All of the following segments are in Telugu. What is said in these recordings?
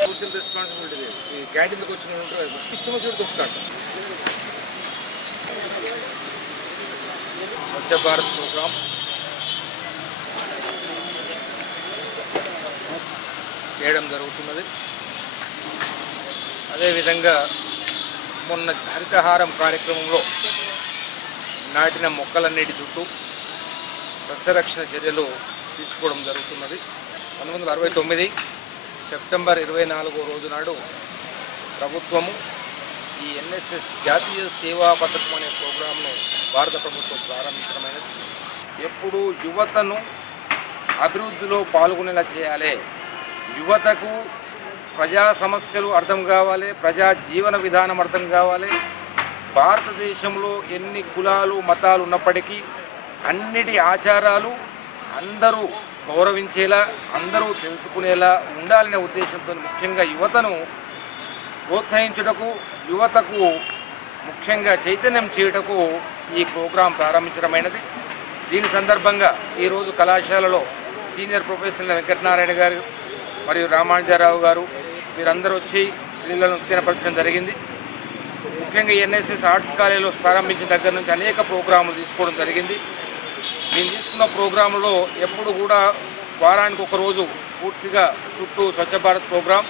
సోషల్ రెస్పాన్సిబిలిటీ ఈ క్యాంటీన్కి వచ్చిన ఇష్టం వచ్చి దొరుకుతాడు. స్వచ్ఛ భారత్ ప్రోగ్రాం చేయడం జరుగుతున్నది. అదేవిధంగా మొన్న హరితహారం కార్యక్రమంలో నాటిన మొక్కలన్నిటి చుట్టూ సస్యరక్షణ చర్యలు తీసుకోవడం జరుగుతున్నది. 1969 సెప్టెంబర్ 24వ రోజు నాడు ప్రభుత్వము ఈ ఎన్ఎస్ఎస్ జాతీయ సేవా పథకం అనే ప్రోగ్రాంను భారత ప్రభుత్వం ప్రారంభించడమైనది. ఎప్పుడు యువతను అభివృద్ధిలో పాల్గొనేలా చేయాలి, యువతకు ప్రజా సమస్యలు అర్థం కావాలి, ప్రజా జీవన విధానం అర్థం కావాలి. భారతదేశంలో ఎన్ని కులాలు మతాలు ఉన్నప్పటికీ అన్నిటి ఆచారాలు అందరూ గౌరవించేలా, అందరూ తెలుసుకునేలా ఉండాలనే ఉద్దేశంతో ముఖ్యంగా యువతను ప్రోత్సహించుటకు, యువతకు ముఖ్యంగా చైతన్యం చేయుటకు ఈ ప్రోగ్రాం ప్రారంభించడమైనది. దీని సందర్భంగా ఈరోజు కళాశాలలో సీనియర్ ప్రొఫెసర్ వెంకటనారాయణ గారు మరియు రామానుజారావు గారు వీరందరూ వచ్చి పిల్లలను ఉత్తేజపరచడం జరిగింది. ముఖ్యంగా ఎన్ఎస్ఎస్ ఆర్ట్స్ కాలేజీలో ప్రారంభించిన దగ్గర నుంచి అనేక ప్రోగ్రాములు తీసుకోవడం జరిగింది. నేను తీసుకున్న ప్రోగ్రాంలో ఎప్పుడు కూడా వారానికి ఒక రోజు పూర్తిగా చుట్టూ స్వచ్ఛ భారత్ ప్రోగ్రాం,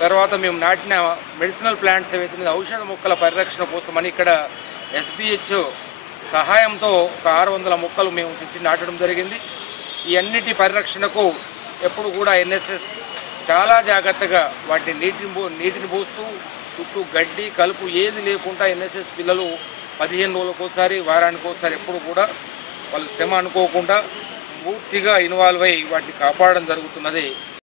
తర్వాత మేము నాటిన మెడిసినల్ ప్లాంట్స్ ఏవైతే ఔషధ మొక్కల పరిరక్షణ కోసమని ఇక్కడ ఎస్బిహెచ్ సహాయంతో ఒక 600 మొక్కలు మేము తెచ్చి నాటడం జరిగింది. ఈ అన్నిటి పరిరక్షణకు ఎప్పుడు కూడా ఎన్ఎస్ఎస్ చాలా జాగ్రత్తగా వాటిని నీటిని పోస్తూ చుట్టూ గడ్డి కలుపు ఏది లేకుండా ఎన్ఎస్ఎస్ పిల్లలు 15 రోజులకోసారి వారానికి ఒకసారి ఎప్పుడు కూడా వాళ్ళు శ్రమ అనుకోకుండా పూర్తిగా ఇన్వాల్వ్ అయ్యి వాటిని కాపాడడం జరుగుతున్నది.